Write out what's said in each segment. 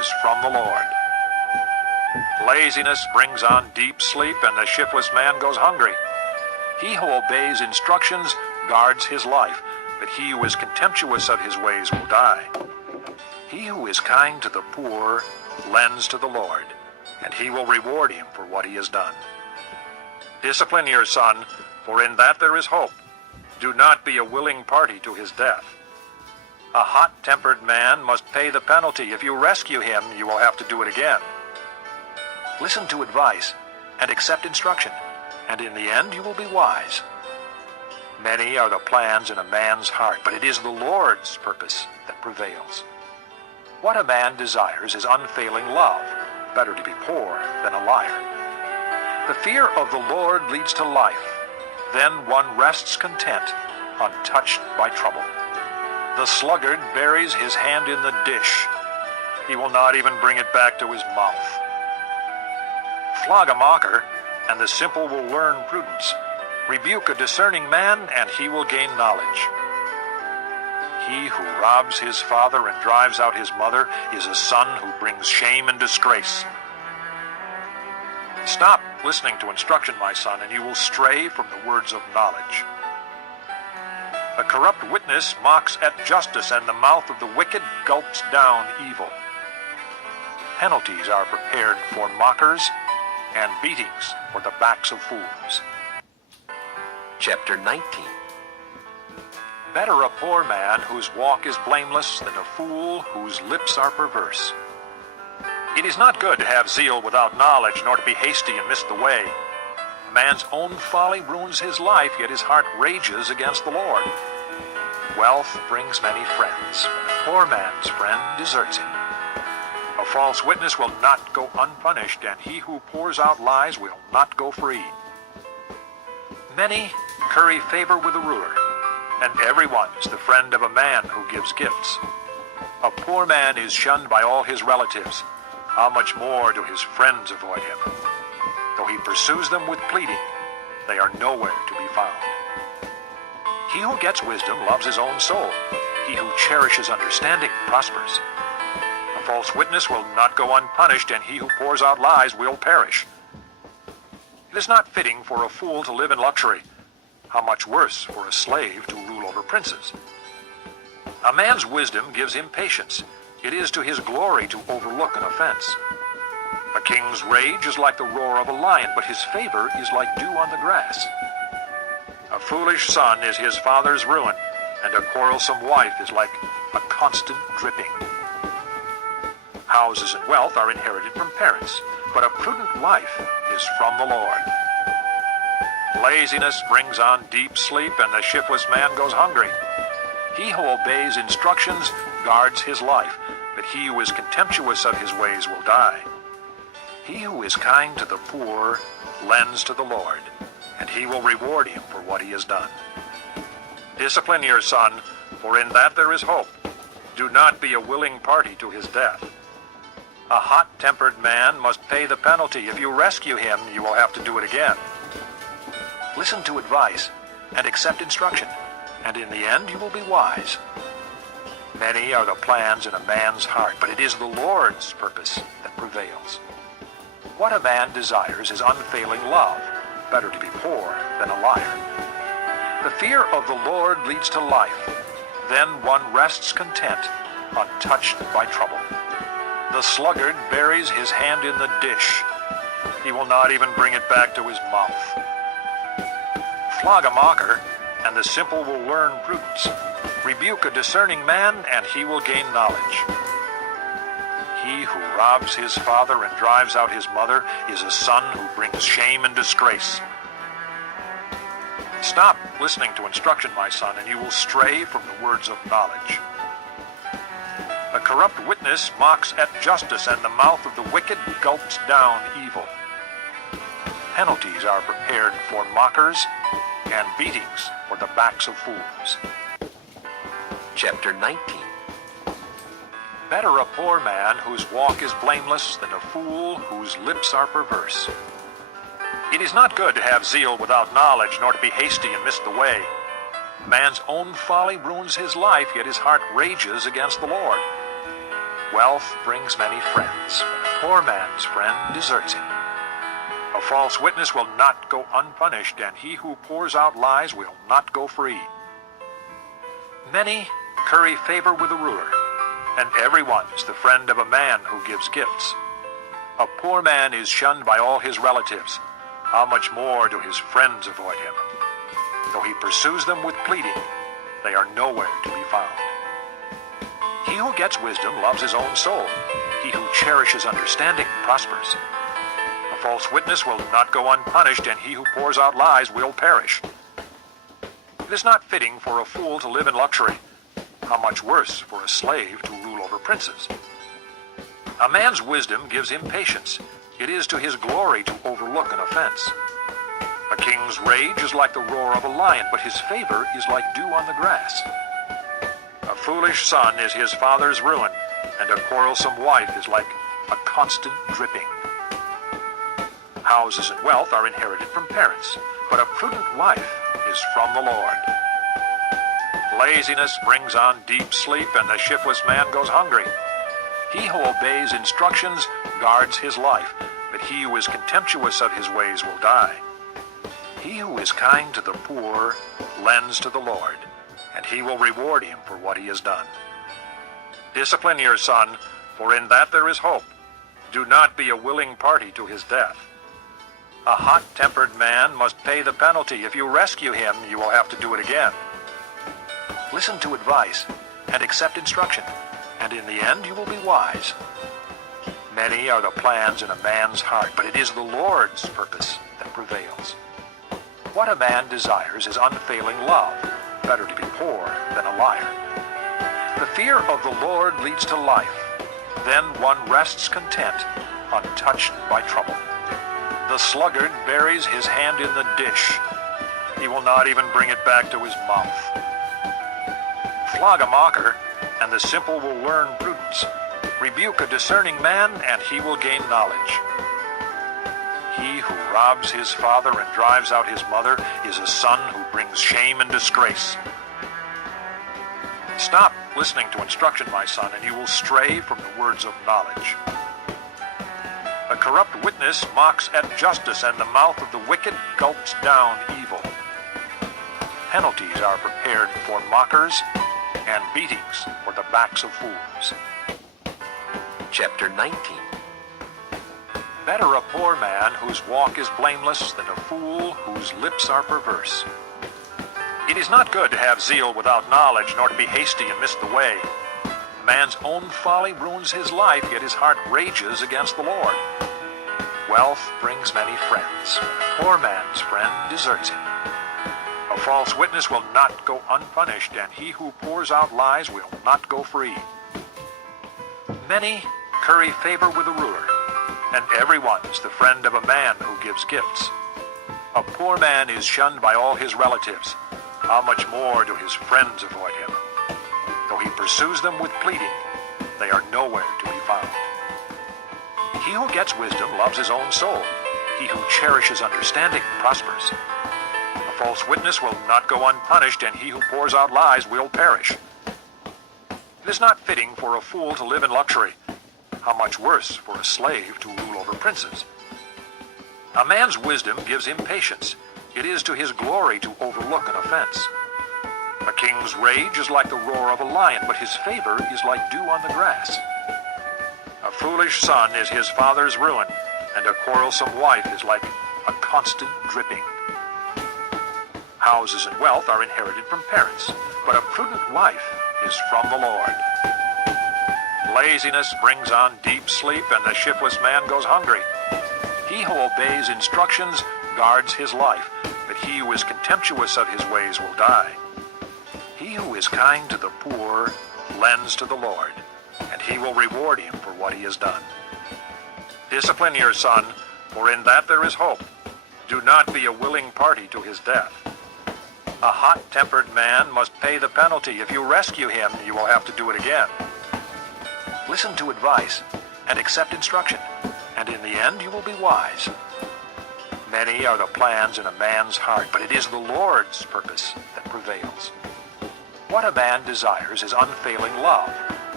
is from the Lord. Laziness brings on deep sleep, and the shiftless man goes hungry. He who obeys instructions guards his life, but he who is contemptuous of his ways will die. He who is kind to the poor lends to the Lord, and he will reward him for what he has done. Discipline your son, for in that there is hope. Do not be a willing party to his death. A hot-tempered man must pay the penalty. If you rescue him, you will have to do it again. Listen to advice and accept instruction, and in the end you will be wise. Many are the plans in a man's heart, but it is the Lord's purpose that prevails. What a man desires is unfailing love. Better to be poor than a liar. The fear of the Lord leads to life. Then one rests content, untouched by trouble. The sluggard buries his hand in the dish. He will not even bring it back to his mouth. Flog a mocker, and the simple will learn prudence. Rebuke a discerning man, and he will gain knowledge. He who robs his father and drives out his mother is a son who brings shame and disgrace. Stop listening to instruction, my son, and you will stray from the words of knowledge. A corrupt witness mocks at justice, and the mouth of the wicked gulps down evil. Penalties are prepared for mockers, and beatings for the backs of fools. Chapter 19. Better a poor man whose walk is blameless than a fool whose lips are perverse. It is not good to have zeal without knowledge, nor to be hasty and miss the way. A man's own folly ruins his life, yet his heart rages against the Lord. Wealth brings many friends, but a poor man's friend deserts him. A false witness will not go unpunished, and he who pours out lies will not go free. Many curry favor with a ruler, and everyone is the friend of a man who gives gifts. A poor man is shunned by all his relatives. How much more do his friends avoid him? Though he pursues them with pleading, they are nowhere to be found. He who gets wisdom loves his own soul. He who cherishes understanding prospers. A false witness will not go unpunished, and he who pours out lies will perish. It is not fitting for a fool to live in luxury. How much worse for a slave to rule over princes. A man's wisdom gives him patience. It is to his glory to overlook an offense. A king's rage is like the roar of a lion, but his favor is like dew on the grass. A foolish son is his father's ruin, and a quarrelsome wife is like a constant dripping. Houses and wealth are inherited from parents, but a prudent life is from the Lord. Laziness brings on deep sleep, and the shiftless man goes hungry. He who obeys instructions guards his life, but he who is contemptuous of his ways will die. He who is kind to the poor lends to the Lord, and he will reward him for what he has done. Discipline your son, for in that there is hope. Do not be a willing party to his death. A hot-tempered man must pay the penalty. If you rescue him, you will have to do it again. Listen to advice and accept instruction, and in the end you will be wise. Many are the plans in a man's heart, but it is the Lord's purpose that prevails. What a man desires is unfailing love. Better to be poor than a liar. The fear of the Lord leads to life. Then one rests content, untouched by trouble. The sluggard buries his hand in the dish. He will not even bring it back to his mouth. Flog a mocker, and the simple will learn prudence. Rebuke a discerning man, and he will gain knowledge. He who robs his father and drives out his mother is a son who brings shame and disgrace. Stop listening to instruction, my son, and you will stray from the words of knowledge. A corrupt witness mocks at justice, and the mouth of the wicked gulps down evil. Penalties are prepared for mockers, and beatings for the backs of fools. Chapter 19. Better a poor man whose walk is blameless than a fool whose lips are perverse. It is not good to have zeal without knowledge, nor to be hasty and miss the way. Man's own folly ruins his life, yet his heart rages against the Lord. Wealth brings many friends, but a poor man's friend deserts him. A false witness will not go unpunished, and he who pours out lies will not go free. Many curry favor with a ruler, and everyone's the friend of a man who gives gifts. A poor man is shunned by all his relatives. How much more do his friends avoid him? Though he pursues them with pleading, they are nowhere to be found. He who gets wisdom loves his own soul. He who cherishes understanding prospers. A false witness will not go unpunished, and he who pours out lies will perish. It is not fitting for a fool to live in luxury. How much worse for a slave to rule over princes? A man's wisdom gives him patience. It is to his glory to overlook an offense. A king's rage is like the roar of a lion, but his favor is like dew on the grass. A foolish son is his father's ruin, and a quarrelsome wife is like a constant dripping. Houses and wealth are inherited from parents, but a prudent wife is from the Lord. Laziness brings on deep sleep, and the shiftless man goes hungry. He who obeys instructions guards his life, but he who is contemptuous of his ways will die. He who is kind to the poor lends to the Lord, and he will reward him for what he has done. Discipline your son, for in that there is hope. Do not be a willing party to his death. A hot-tempered man must pay the penalty. If you rescue him, you will have to do it again. Listen to advice and accept instruction, and in the end you will be wise. Many are the plans in a man's heart, but it is the Lord's purpose that prevails. What a man desires is unfailing love. Better to be poor than a liar. The fear of the Lord leads to life. Then one rests content, untouched by trouble. The sluggard buries his hand in the dish. He will not even bring it back to his mouth. Flog a mocker, and the simple will learn prudence. Rebuke a discerning man, and he will gain knowledge. He who robs his father and drives out his mother is a son who brings shame and disgrace. Stop listening to instruction, my son, and you will stray from the words of knowledge. A corrupt witness mocks at justice, and the mouth of the wicked gulps down evil. Penalties are prepared for mockers, and beatings for the backs of fools. Chapter 19. Better a poor man whose walk is blameless than a fool whose lips are perverse. It is not good to have zeal without knowledge, nor to be hasty and miss the way. A man's own folly ruins his life, yet his heart rages against the Lord. Wealth brings many friends, but a poor man's friend deserts him. A false witness will not go unpunished, and he who pours out lies will not go free. Many curry favor with a ruler, and everyone is the friend of a man who gives gifts. A poor man is shunned by all his relatives. How much more do his friends avoid him? Though he pursues them with pleading, they are nowhere to be found. He who gets wisdom loves his own soul. He who cherishes understanding prospers. A false witness will not go unpunished, and he who pours out lies will perish. It is not fitting for a fool to live in luxury. How much worse for a slave to rule over princes? A man's wisdom gives him patience. It is to his glory to overlook an offense. A king's rage is like the roar of a lion, but his favor is like dew on the grass. A foolish son is his father's ruin, and a quarrelsome wife is like a constant dripping. Houses and wealth are inherited from parents, but a prudent wife is from the Lord. Laziness brings on deep sleep, and the shiftless man goes hungry. He who obeys instructions guards his life, but he who is contemptuous of his ways will die. He who is kind to the poor lends to the Lord, and he will reward him for what he has done. Discipline your son, for in that there is hope. Do not be a willing party to his death. A hot-tempered man must pay the penalty. If you rescue him, you will have to do it again. Listen to advice and accept instruction, and in the end you will be wise. Many are the plans in a man's heart, but it is the Lord's purpose that prevails. What a man desires is unfailing love.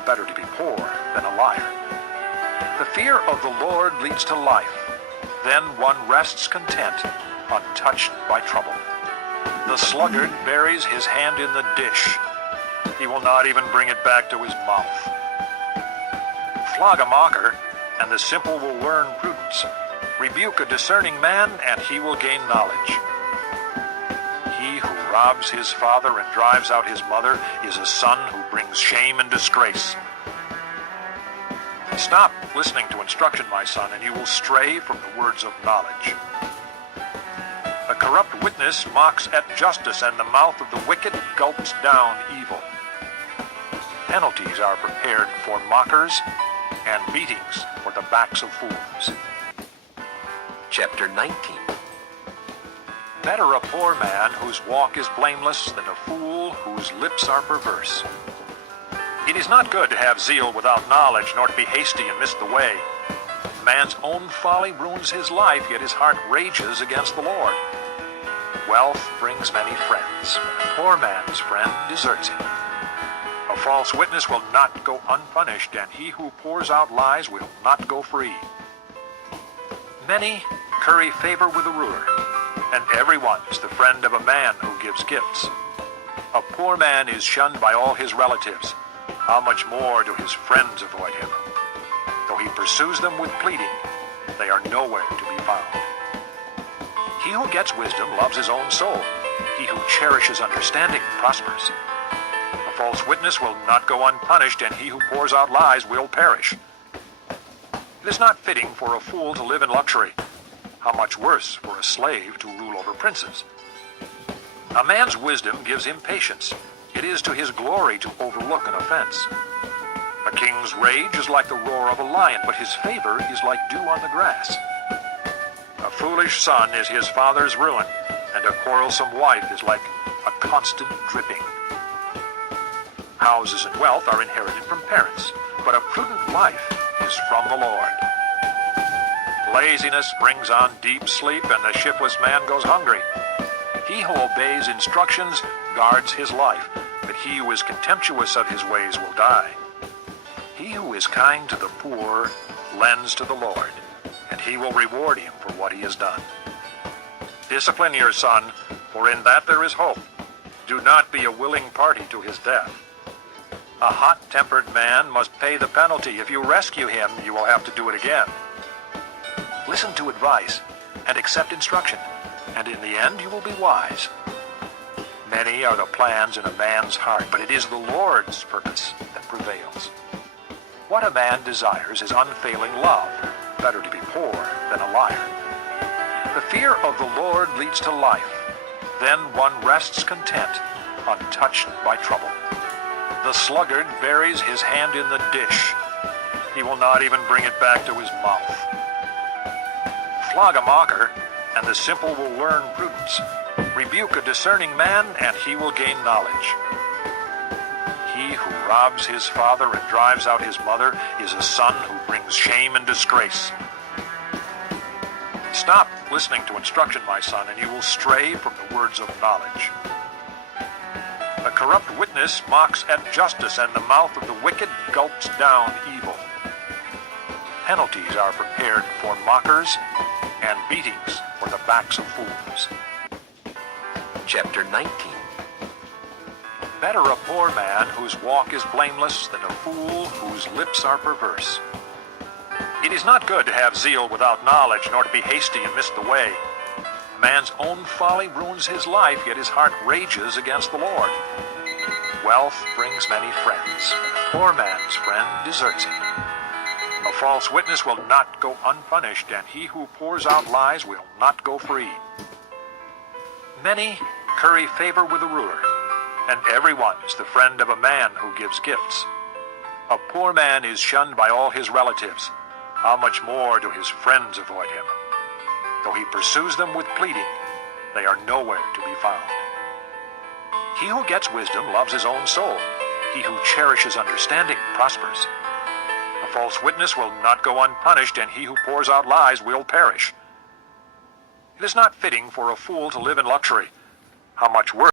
Better to be poor than a liar. The fear of the Lord leads to life. Then one rests content, untouched by trouble. The sluggard buries his hand in the dish. He will not even bring it back to his mouth. Flog a mocker, and the simple will learn prudence. Rebuke a discerning man, and he will gain knowledge. He who robs his father and drives out his mother is a son who brings shame and disgrace. Stop listening to instruction, my son, and you will stray from the words of knowledge. A corrupt witness mocks at justice, and the mouth of the wicked gulps down evil. Penalties are prepared for mockers, and beatings for the backs of fools. Chapter 19. Better a poor man whose walk is blameless than a fool whose lips are perverse. It is not good to have zeal without knowledge, nor to be hasty and miss the way. Man's own folly ruins his life, yet his heart rages against the Lord. Wealth brings many friends. A poor man's friend deserts him. A false witness will not go unpunished, and he who pours out lies will not go free. Many curry favor with a ruler, and everyone is the friend of a man who gives gifts. A poor man is shunned by all his relatives. How much more do his friends avoid him? Though he pursues them with pleading, they are nowhere to be found. He who gets wisdom loves his own soul. He who cherishes understanding prospers. A false witness will not go unpunished, and he who pours out lies will perish. It is not fitting for a fool to live in luxury. How much worse for a slave to rule over princes. A man's wisdom gives him patience. It is to his glory to overlook an offense. A king's rage is like the roar of a lion, but his favor is like dew on the grass. A foolish son is his father's ruin, and a quarrelsome wife is like a constant dripping. Houses and wealth are inherited from parents, but a prudent life is from the Lord. Laziness brings on deep sleep, and the shiftless man goes hungry. He who obeys instructions guards his life, but he who is contemptuous of his ways will die. He who is kind to the poor lends to the Lord, and he will reward him for what he has done. Discipline your son, for in that there is hope. Do not be a willing party to his death. A hot-tempered man must pay the penalty. If you rescue him, you will have to do it again. Listen to advice and accept instruction, and in the end you will be wise. Many are the plans in a man's heart, but it is the Lord's purpose that prevails. What a man desires is unfailing love. Better to be poor than a liar. The fear of the Lord leads to life. Then one rests content, untouched by trouble. The sluggard buries his hand in the dish. He will not even bring it back to his mouth. Flog a mocker, and the simple will learn prudence. Rebuke a discerning man, and he will gain knowledge. He who robs his father and drives out his mother is a son who brings shame and disgrace. Stop listening to instruction, my son, and you will stray from the words of knowledge. A corrupt witness mocks at justice, and the mouth of the wicked gulps down evil. Penalties are prepared for mockers, and beatings for the backs of fools. Chapter 19. Better a poor man whose walk is blameless than a fool whose lips are perverse. It is not good to have zeal without knowledge, nor to be hasty and miss the way. A man's own folly ruins his life, yet his heart rages against the Lord. Wealth brings many friends. A poor man's friend deserts him. A false witness will not go unpunished, and he who pours out lies will not go free. Many curry favor with a ruler, and everyone is the friend of a man who gives gifts. A poor man is shunned by all his relatives. How much more do his friends avoid him? Though he pursues them with pleading, they are nowhere to be found. He who gets wisdom loves his own soul. He who cherishes understanding prospers. A false witness will not go unpunished, and he who pours out lies will perish. It is not fitting for a fool to live in luxury. How much worse